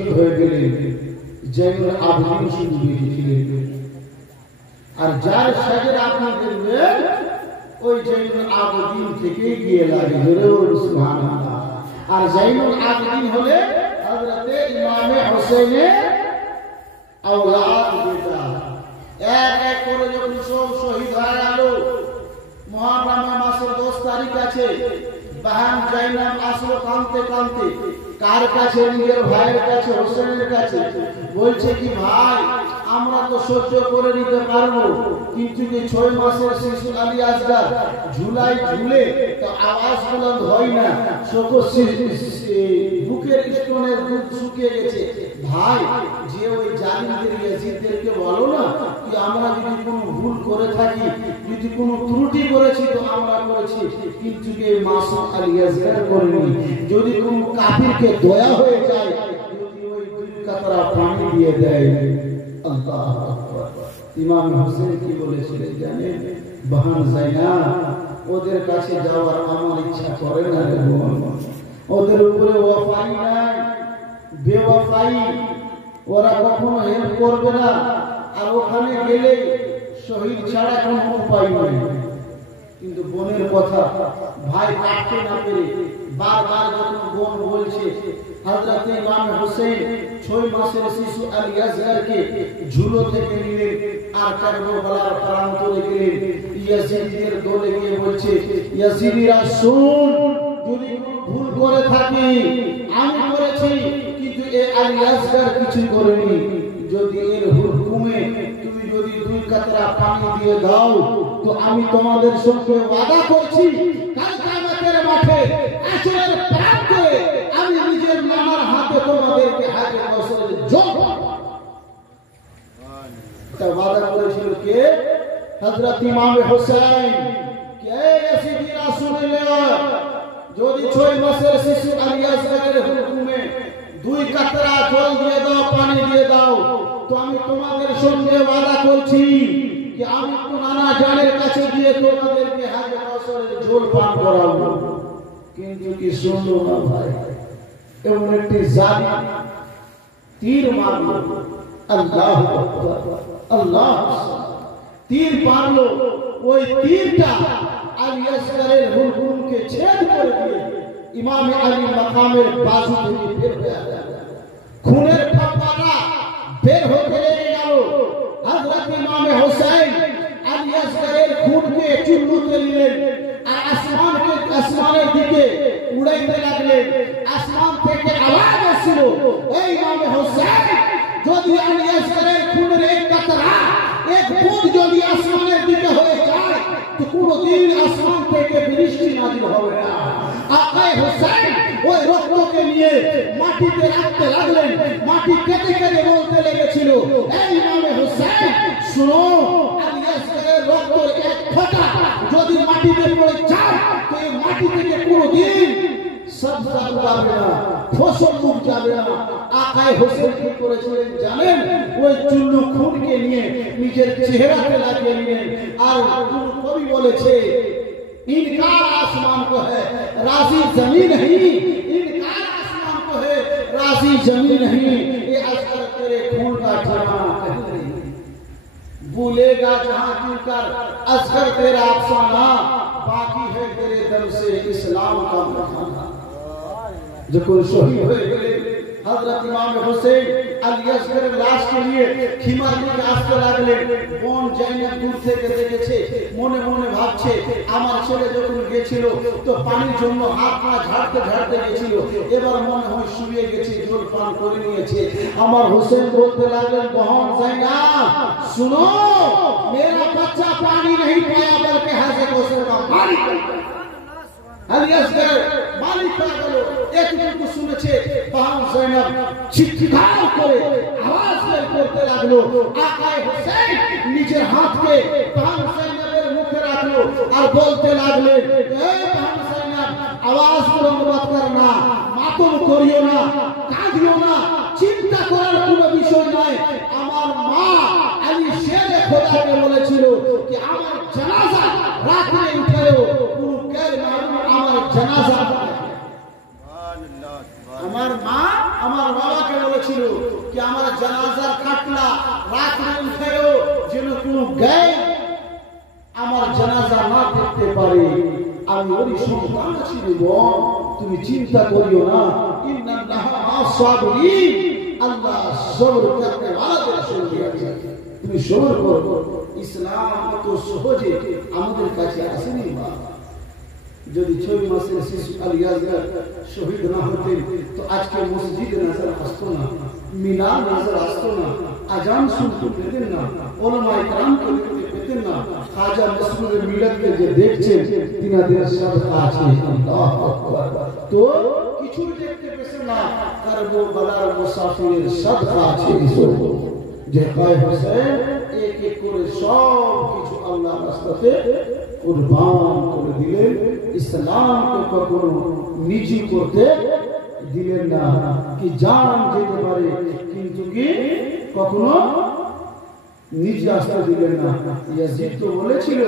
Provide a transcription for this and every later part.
শহীদ হয়ে গেলেন জয়নুল আবেদিন শুধু বেঁচেছিলেন। আর যার সাজের আপনি দেখবেন ওই জয়নুল আবেদিন থেকে গিয়ে লাগে জোরে সুবহানাল্লাহ। আর জয়নুল আবেদিন হলে হযরতে ইমামে হোসেনের আওলাদ বেটা। এক এক করে যখন সব শহীদ হয়ে গেল, মুহররম মাসের 10 তারিখ আছে, বাহান জাইনাব আসলো কাঁদতে কাঁদতে কার কাছে? নিজের ভাইয়ের কাছে, হোসেনের কাছে। বলছে কি ভাই, আমরা তো সহ্য করে নিতে পারবো, কিন্তু যে 6 মাসের শিশু আলী আসগার ঝুলাই ঝুলে তো আওয়াজ বুলন্দ হয় না, বুকের স্টোনের দুধ শুকিয়ে গেছে। ভাই, যে ওই জালিমদের ইয়াজিদদেরকে বলো না কি আমরা যদি কোনো ভুল করে থাকি, যদি কোনো ত্রুটি করেছি তো আমরা করেছি, কিন্তু এই মাসুম আলী আসগার করেনি। যদি কোনো কাফিরকে দয়া হয়ে যায়, যদি ওই 2 কাতরা পানি দিয়ে দেয়। আল্লাহু আকবার। ইমাম হোসেন কি বলেছিলেন জানেন? বাহান জাইনাব, ওদের কাছে যাওয়ার আমার ইচ্ছা করে না রে বোন। ওদের উপরে ওয়াফাই নাই, বেওয়াফাই, ওরা কখনো হেল্প করবে না। আর ওখানে গেলে শহীদ ছাড়া কোনো উপায় নেই। কিন্তু বোনের কথা ভাই কাটতে না পেরে বারবার যখন বোন বলছে, হযরত ইমাম হোসেন 6 মাসের শিশু আলী আসগারকে ঝুলো থেকে নিলেন আর কারবালার প্রান্তরে গেলেন। ইয়াজিদের দলে গিয়ে বলছে, ইয়াজিদিরা শুন, যদি ভুল করে থাকি আমি করেছি, কিন্তু এই আলী আসগার কিছু করেনি। যদি এর হুকুমে তুমি যদি 2 কাতরা পানি দিয়ে দাও তো আমি তোমাদের সঙ্গে ওয়াদা করছি কাল কিয়ামতের মাঠে আসরের প্রান্তে আমি নিজের নানার হাতে তোমাদেরকে হাজে কাউসারের জল খাওয়াবো। এটা ওয়াদা করেছিল কে? হযরত ইমাম হোসেন। কে ইয়াজিদিরা শুনলে, যদি 6 মাসের শিশু আলী আসগারের হুকুমে 2 কাতরা জল দিয়ে দাও, পানি দিয়ে দাও, তো আমি তোমাদের সঙ্গে ওয়াদা করছি যে আমি তো নানা জানের কাছে গিয়ে তোমাদেরকে হাজে কাউসারের জল পান করাবো। কিন্তু কি শুনলো না ভাই? এমন একটি জালিম তীর মারলো। আল্লাহু আকবার, আল্লাহু আকবার। তীর মারলো, ওই তীরটা আলী আসগারের হুকুমকে ছেদ করে দিয়ে ইমাম আলী মাকামের বাজু থেকে বের হয়ে গেল। খুনের ফাঁপাটা বের হতে লেগে গেল। হযরত ইমাম হোসেন আলী আসগারের খুনকে চুল্লুতে নিলেন আর আসমানের দিকে উড়াইতে লাগলেন। আসমান থেকে আওয়াজ আসছিল, এই ইমাম হোসেন, যদি আলী আসগারের খুনের 1 কাতরা, 1 বুঁদ যদি আসমানের দিকে হয়ে যায় তো কোনদিন আসমান থেকে বৃষ্টি নাযিল হবে না। আকায়ে হোসেন ওই রক্তকে নিয়ে মাটিতে রাখতে লাগলেন। মাটি কেটে কেটে বলতে লেগেছিল, এই ইমাম হোসেন শুনো, আলী আসগারের রক্তের 1 ফোঁটা যদি মাটিতে পড়ে যায় তো এই মাটি থেকে কোনদিন সবজা উগাবে না, ফসল মুখ যাবে না। আকায়ে হোসেন কি করেছিলেন জানেন? ওই চুল্লু খুনকে নিয়ে নিজের চেহারাতে লাগিয়ে নিলেন। আর কবি বলেছে, इनकार आसमान को है राजी जमीन नहीं, इनकार आसमान को है राजी जमीन नहीं। ये असगर तेरे खून का ठिकाना कहीं नहीं, भूलेगा जहां कर असगर तेरा अफसाना, बाकी है तेरे दम से इस्लाम का बखाना। जो कोई शहीद हुए हजरत इमाम हुसैन আলী আসগারের লাশ নিয়ে খিমার দিকে আসতে লাগলেন। বোন জাইনাব দূর থেকে দেখেছে, মনে মনে ভাবছে আমার ছেলে যখন গিয়েছিল তো পানির জন্য হাত পা ঝাড়তে ঝাড়তে গেছিল, এবার মনে হয় শুয়ে গেছে, জল পান করে নিয়েছে। আমার হোসেন বলতে লাগলেন, বোন জাইনাব सुनो, मेरा बच्चा पानी नहीं पाया बल्कि हाज़े कौसर का मालिक। আলী আসগার মালিক হয়ে গেল। একটু শুনেছে বাহান জাইনাব চিৎকার করে আওয়াজ বের করতে লাগলো। আকায়ে হোসেন নিজের হাতকে বাহান জাইনাবের মুখে রাখলো আর বলতে লাগলেন, এ বাহান জাইনাব, আওয়াজ বুলন্দ মত করনা, মাতম করিও না, কাঁদিও না, চিন্তা করার কোনো বিষয় নয়। আমার মা আলী শেরে খোদাকে বলেছিল যে আমার জানাজা রাতে উঠাও, কোনো কের মালুম আমার জানাজা। আমার মা আমার বাবাকে বলেছিল বলেছিল কি আমার জানাজার খাটলা রাত্রে উঠেও যেন কোনো গায়ে আমার জানাজা না দেখতে পারে, আমি ওই সন্তান ছিল। তুমি চিন্তা করিও না, ইন্নাল্লাহা মা'আস-সাবিরিন, আল্লাহ সবর করতে ওয়ালাদের সঙ্গে আছে। তুমি সবর করো। ইসলাম তো সহজে আমাদের কাছে আসেনি। যদি 6 মাসের শিশু আলী আসগর শহীদ না হতেন তো আজকে মসজিদে নজর আসতো না, মিনার নজর আসতো না, আজান শুনতে পেতেন না, ওলামায়ে কেরামকে দেখতে পেতেন না। খাজা নসরুল মিলাদকে যে দেখছেন তিনাদের সাদকা আছে। আল্লাহু আকবার। তো কিছু দেখতে পেছেন না, কারবালার মুসাফিরের সাদকা আছে। যে কয় হোসেন এক এক করে সব কিছু আল্লাহর রাস্তাতে কুরবান করে দিলেন। ইসলামকে কখনো নিজি করতে দিলেন না। কি জান যেতে পারে কিন্তু কি কখনো নিজ রাস্তা দিলেন না। ইয়াজিদ তো বলেছিল,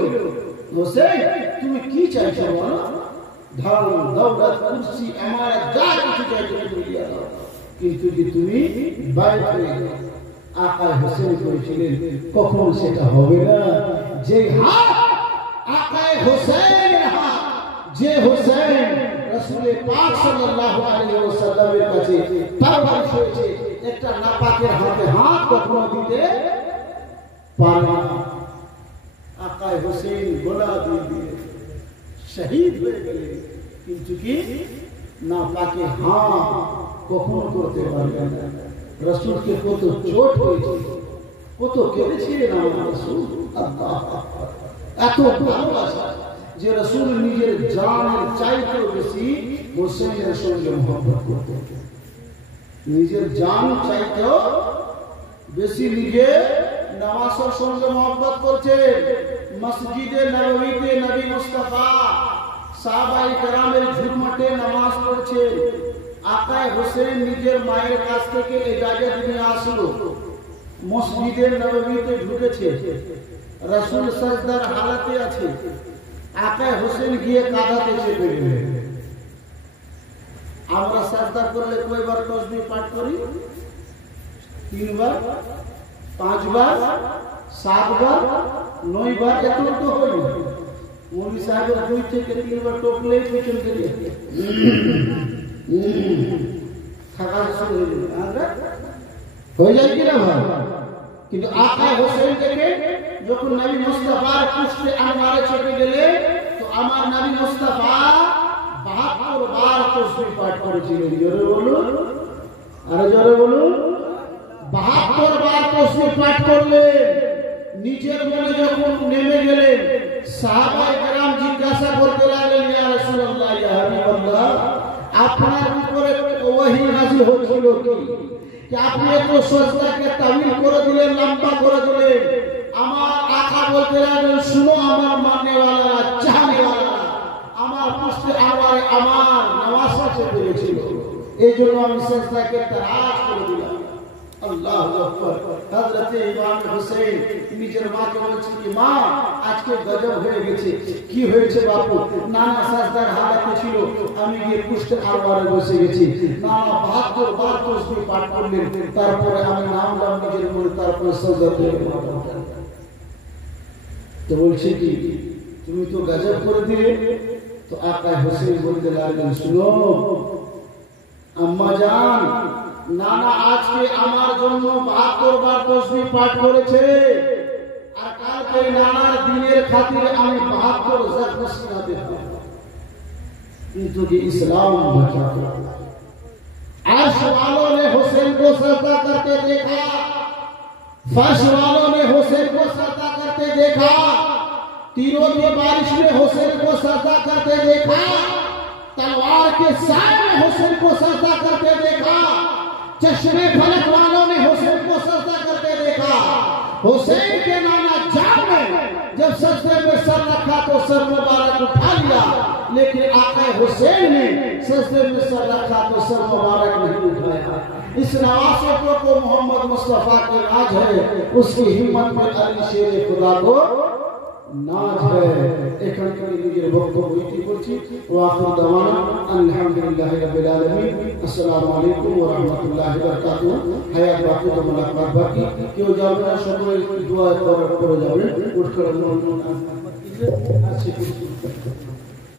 হোসেন তুমি কি চাইছো বলো, ধন দৌলত কুরসি আমানত যা কিছু চাইছো তুমি দিয়া দাও, কিন্তু কি তুমি বাইরে হয়ে যাও। আকা হোসেন করেছিলেন কখন সেটা হবে না। যে হাত আকা হোসেন হাত, যে হোসেন রাসূল পাক সাল্লাল্লাহু আলাইহি ওয়াসাল্লামের কাছে পরবর্তী হয়েছে, একটা নাপাকের হাতে হাত কখনো দিতে পারে না। আকা হোসেন গোলা দিয়ে শহীদ হয়ে গেলেন, কিন্তু কি নাপাকে হাত কখনো করতে পারবেন না। রাসূলকে কত চোট হয়েছে, কত কেঁদেছিলেন আমার রাসূল। আল্লাহ এত ভালোবাসা যে রাসূল নিজের জানের চাইতেও বেশি হোসেনের সঙ্গে মহব্বত করতেন। নিজের জান চাইতেও বেশি নিজের নওয়াজের সঙ্গে মহব্বত করছেন। মসজিদে নববীতে নবী মুস্তাফা সাহাবায়ে কেরামের ঝুমটে নামাজ পড়ছেন। আকা হোসেন নিজের মায়ের কাছ থেকে ইজাজত নিয়ে আসলো, মসজিদে নববীতে ঢুকেছে, রাসূল সাজদার হালাতে আছে। আকা হোসেন গিয়ে কাঁধাতে চেপে গেলেন। আমরা সাজদা করলে কয়বার তাসবিহ পাঠ করি? 3 বার, 5 বার, 7 বার, 9 বার, এত তো হয় না। মৌলভী সাহেবের 2 থেকে 3 বার টপলেই পিছন থেকে থাকা শুরু হয়ে যায় কিনা ভাই? কিন্তু আকা হোসেন থেকে যখন নবী মুস্তাফার পুষ্পে আনওয়ারে চেপে গেলে তো আমার নবী মুস্তাফা 72 বার তাসবিহ পাঠ করেছিলেন। জোরে বলুন, আরে জোরে বলুন। 72 বার তাসবিহ পাঠ করলেন। নিজের মনে যখন নেমে গেলেন, সাহাবায়ে কেরাম জিজ্ঞাসা করতে লাগলেন, ইয়া রাসূলুল্লাহ, ইয়া হাবিবাল্লাহ, আপনার উপরে ওহী নাযিল হচ্ছিল কি আপনি এত সাজদাকে তামিল করে দিলেন, লম্বা করে দিলেন। আমার আকা বলতে লাগলেন, শুনো আমার মাননেওয়ালারা, চাহনেওয়ালারা, আমার পুষ্পে আনওয়ারে আমার নওয়াজা চেপে গেছিল, এই জন্য আমি সাজদাকে তারাজ করে দিলাম। আল্লাহু আকবার। হযরত ইমাম হোসেন নিজের মাকে বলছেন কি মা আজকে গজব হয়ে গেছে। কি হয়েছে বাপু? নানা সাজদার হালাতে ছিল, আমি গিয়ে পুষ্পে আনওয়ারে বসে গেছি। নানা 72 বার তাসবিহ পাঠ করলেন, তারপরে আমি নামলাম নিজের মনে, তারপরে সাজদাতে তো বলছে কি তুমি তো গজব করে দিলে। তো আকা হোসেন বলতে লাগলেন, শুনো আম্মা জান, নানা আজকে আমার জন্য 72 বার তাসবিহ পাঠ করেছে, আর কালকে নানার দিনের খাতিরে আমি 72 জখম সিনা দেব, কিন্তু कि इस्लाम बचा। अर्श वालों ने हुसैन को सजदा करते देखा, फर्श वालों ने हुसैन को सजदा करते देखा, तीरों की बारिश में हुसैन को सजदा करते देखा, तलवार के साए में हुसैन को सजदा करते देखा, चश्मे फलक वालों ने हुसैन को सजदा करते देखा। हुसैन के नाना जान ने जब सजदे में सर रखा तो सर मुबारक उठा लिया, लेकिन आका हुसैन ने सजदे में सर रखा तो सर मुबारक नहीं उठाया। इस नवासे को मोहम्मद मुस्तफा के राज है, उसकी हिम्मत में अली शेर खुदा को নাজ এখান থেকে নিজের বক্তব্য ইতি করছি। ওয়া আখিরু দাওয়ানা আলহামদুলিল্লাহি রাব্বিল আলামিন। আসসালামু আলাইকুম ওয়া রাহমাতুল্লাহি ওয়া বারাকাতুহু। হায়াত বাকি তো মোলাকাত বাকি, কেউ যাবে না, সকলে দোয়া করে যাবেন। উঠ করে